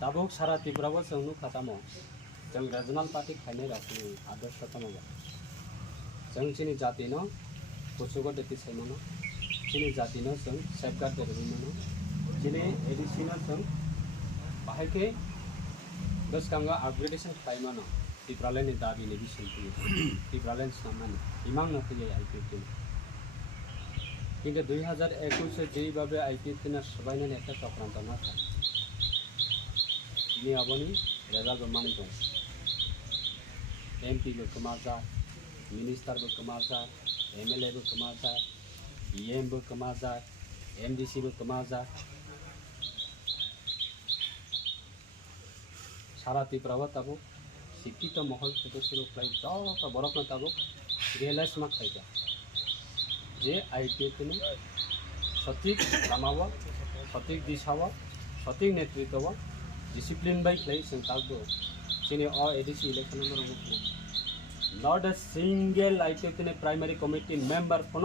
Tabuk sara Tripurawal sengnu khatamo jeng regional party khainai rasini adarsh tamaga jeng chini jati no kusugo deti saimano chini jati no seng safeguard deribimano chini ADC no seng bahaike gaskanga upgradation khaimano Tripuralen ni dabi ni bisinti Tripuralen samani imang no khije IPT কিন্তু 2021 যেইভাবে IPT না সবাইনে একটা চক্রান্ত না থাকে ini aboni result bermani dong MP berkemasan minister berkemasan MLA berkemasan EM berkemasan MDC berkemasan সারা ত্রিপুরা তাবো শিক্ষিত মহল থেকে শুরু প্রায় যত বড় তাবো রিয়েলাইজ মা খাইতা যে IPT নে সঠিক লামাওয়া সঠিক দিশাওয়া সঠিক নেতৃত্ব discipline by place in Tagbo. Sini all ADC election not a single IPT primary committee member for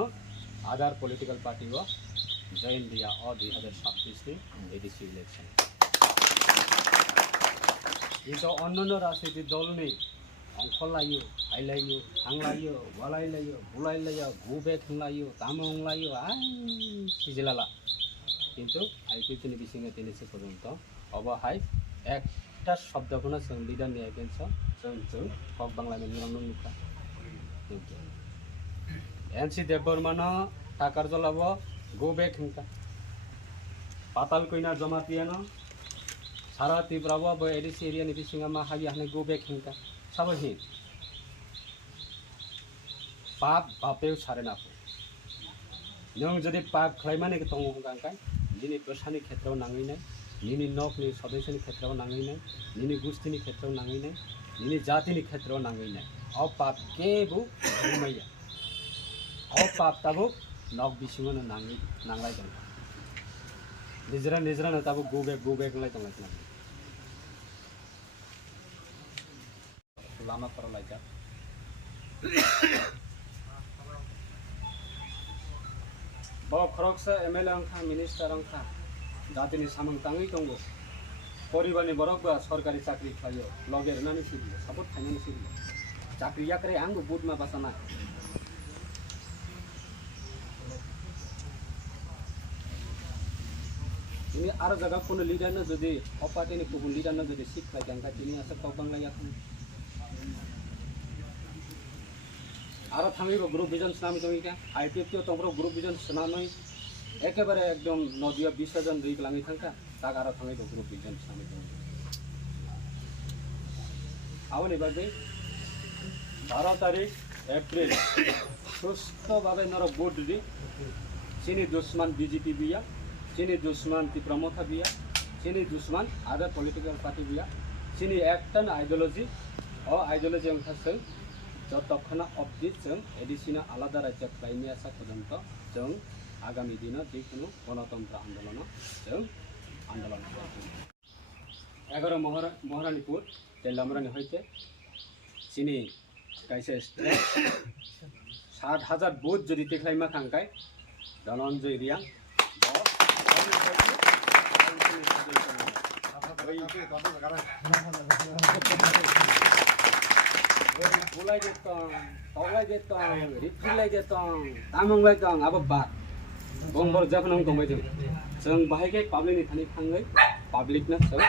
other political party was joined the or the other subsidy ADC election. Into onno rasiti dolni angkolayo ailayo anglayo walailayo bulailayo gube khanglayo tamonglayo ai sijilala কিন্তু IPT ni bisinga tinise পর্যন্ত অবহাই একটা শব্দ কোনো जों leader নিয়ে গেছ जों cock Bangla মেনিরাম নুকা NC Debbarma টাকার জলাব গো ব্যাক হিংকা পাতাল কইনা জমা পিয়ানো সারা ত্রিপুরা ব এডিসি এরিয়া নি বিসিঙ্গা মা হাবি হানে গো ব্যাক হিংকা সাবহি পাপ বাপেও ছাড়ে না নং যদি পাপ খাইমানে তং গাंगाय दिनै बोसानि क्षेत्रआव नाङैनाय निनि नकनि सदस्यनि क्षेत्रआव नाङैनाय निनि गुस्थिनि क्षेत्रआव नाङैनाय निनि जातिनि क्षेत्रआव नाङैनाय अ पाप केबु रुमैया अ पाप ताबु नक बिसिङनो नाङै नांलाय दं निजरा ताबु गो बेक लाय दं लाय लामा पर लायजा Bawa keroksa MLA angka minister angka jati ni samang tangi tunggu poribar ni borok ba sorkari chakri khayo loger nani sibilo support khainani sibilo chakri yakre anggo bud ma basana ini aro jaga kono leader na jodi opate ni kubun leader na jodi sik khai jangka tini asa kok bangla yakun আরো থামিব group vision নামি জমিকা IPT তোমরা group vision নামি একেবারে একদম নদিয়া 20 জন দুই লামি থাকা তাক আরো থামিব গ্রুপ ভিজন নামি জমিকা আউনি বাদে 12 তারিখ এপ্রিল সুস্থভাবে নর ভোট দি চিনি দুশ্মন বিজেপি বিয়া চিনি দুশ্মন ত্রিপ্রমথা বিয়া চিনি দুশ্মন আদার পলিটিক্যাল পার্টি বিয়া চিনি একটান আইডিওলজি ও আইডিওলজি অংশে যতক্ষণা অবধি जों এডিসিনা আলাদা রাজ্য খাইনি আসা পর্যন্ত जों আগামী দিনে যে কোনো গণতন্ত্র আন্দোলন जों আন্দোলন করব 11 মহারানীপুর তেলামরানি হইতে চিনি কাইছে 60,000 বুথ যদি দেখলাইমা খাঙ্কাই Dhananjay Riya Bulai jetong, tolai jetong, ripilai jetong, tamonglai tong, apa bat? Bombor japan nong tong baju. Seng bahaya ke public ni thani khangai, public na seng.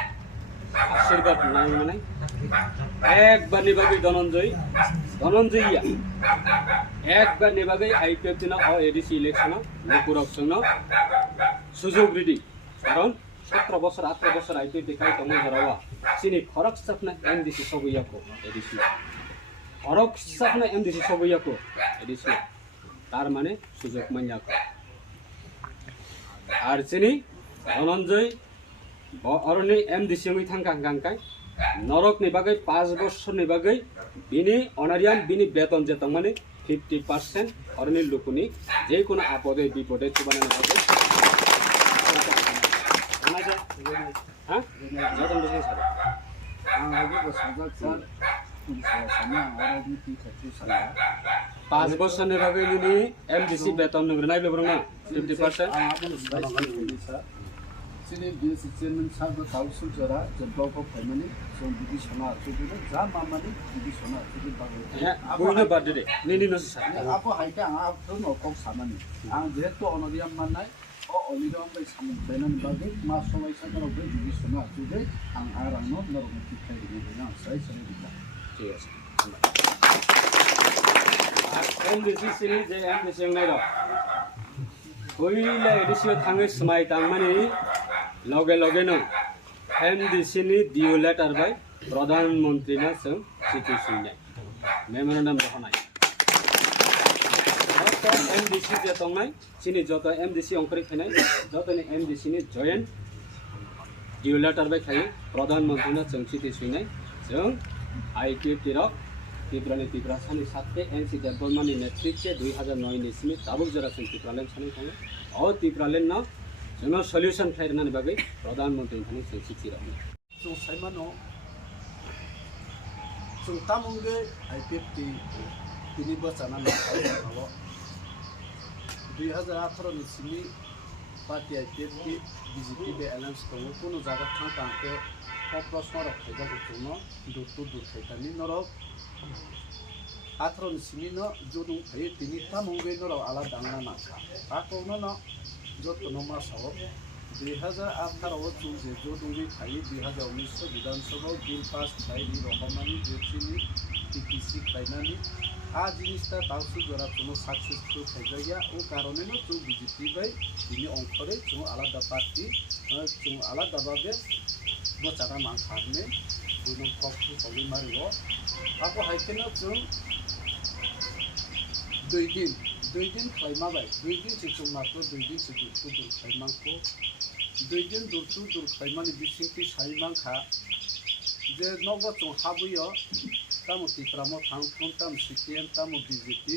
Asyirbat nang mana? Ek bar ni bagai Dhananjay ya. Ek bar ni bagai IPT na or ADC election na Nukurok seng na sujog ready. Karon 17 বছর 18 বছর IPT দেখাই তং জরাওয়া চিনি খরক Sapna MDC সবইয়াকো ADC খরক Sapna MDC সবইয়াকো ADC তার মানে সুযোগ মাইয়াকো আর চিনি Dhananjay অরনি MDC me thangka গাঙ্কাই নরক নি বাগৈ 5 বছর নি বাগৈ বিনি অনারিয়াম বিনি বেতন যেতং মানে 50% অরনি লুকুনি যে কোনো আপদে বিপদে চুবানানি বাগৈ हाँ? pulis sama orang di kecil saya. 5 বছরের আগে নিনি এমডিসি বেতন নগর নাইলে বরং না 50%. Aku sebagai pulis. Sini bis chairman সাহেব কাউন্সিল যারা যে ব্লক অফ ফ্যামিলি সব দিদি সোনা যদি যা মামানি দিদি সোনা যদি বাগে হ্যাঁ বইনো birthday Nini নসি sir. aku haika aku nokok samani ang jeto onodiam manai o onidam bai samung benan bagi mas somai sakaro be dibi sona jude ang arang no normo kitai ni na sai sai dita ঠিক আছে. আর MDC সিনি যে MDC নাই র কইলে এডিসিও থাঙ্গে সমাই তাংমানি লগে লগে ন এমডিসি নি ডিও লেটার বাই প্রধানমন্ত্রী না সং চিঠি শুনাই মেমোরেন্ডাম দহনাই এমডিসি যে তংনাই চিনি যত এমডিসি অঙ্করে খাইনাই যতনি এমডিসি নি জয়েন্ট ডিও লেটার বাই খাই প্রধানমন্ত্রী না সং চিঠি শুনাই जों आईटीएफ त्रिपुरानि त्रिपुरा सानि साथे एनसी डेभलपमेंटनि नेतृत्वे 2009 नि सिम दाबुक जरा जों त्रिपुरालेण्ड सानि थाङो अ त्रिपुरालेण्ड न जोङो सल्युशन फाइनानि बागै प्रधानमन्त्री थानि जों चिठि राखो so saimano so tamunge IPF tini bacana na hawo 2018 ni simi party IPF BJP be alliance kongo kono jaga thangtangke प्रश्न रखा गुनो दूर दूर खानी नरक 18 सिमी न जो दं थायो तिनि तामुंगे नरक आला दांना ना आकोनो न जो तनमा साव 2018 जो जो दंगे थायो 2019 विधानसभा बिल पास खाइनि रखमानि जेथिनि टीपीसी खाइनानि आ जिनिसटा दाउसु जरा कोनो सक्सेसफुल खाइजाया ओ कारणे न जो बीजेपी बाय तिनि अंकरे जो आलादा पार्टी जो आलादा बाबे बचारा मान खारने बुनो कक्सु कवि मारियो आको हाइकेनो जों 2 दिन खाइमा बाय 2 दिन सिचुं मात्र 2 दिन सिचुं दूर खाइमांखौ 2 दिन दूर खाइमानि बिसिंति साइमां खा जे नगो जों हाबुयो तामु तिफ्रामो थांखुन ताम सिपिएम तामु बीजेपी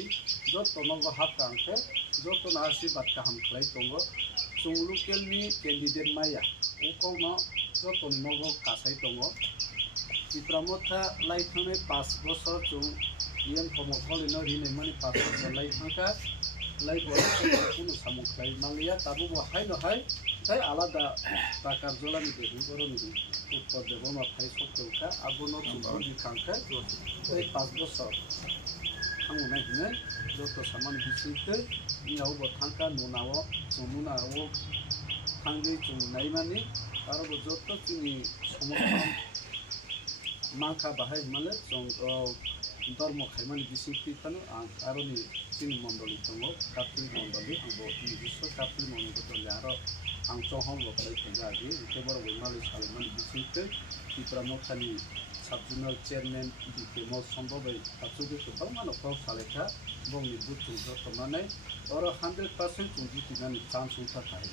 जत नगो हाबकांखे जत नासि बात काहाम खलाय दंगो जों लकेलनि कैंडिडेट माया उकोनो जत नगो कासाय दंगो तिफ्रामथा लाइथांने 5 बছর जों इएम फमखलिनो रिनै मानि 5 बছর लाइथांका लाइबो कुनु सामुखलाय मालिया ताबु बहाय नहाय ताई आलादा ताकार जलानि बेहुगरनि उत्तर देबनो थाय सकेलका आबुनो जुबुनि खांखा ताई 5 बছর थांनाय हिने जत सामान बिसिते इयाव बथांका नुनाव जमुनाव थांगै जों नायमानि आरो जत जोंनि समर्थन माखा बाहाय माले जों धर्म खाइमानि बिसिंति खानो आरो नि जोंनि मण्डली दङ काप्ति मण्डली आंबो निजिस्व काप्ति मण्डली आरो आं चहल बखाय थांगादि एखेबारे वैमालि सालमानि बिसिंति तिफ्रामथानि साबजुनाल चेयारमेन डिकेम सम्भबै काप्सुगे गोबां मानकफ्राव सालेखा बंनि बुथुम जथमानै आरो 100% जों जितिनानि चान्स थाखाय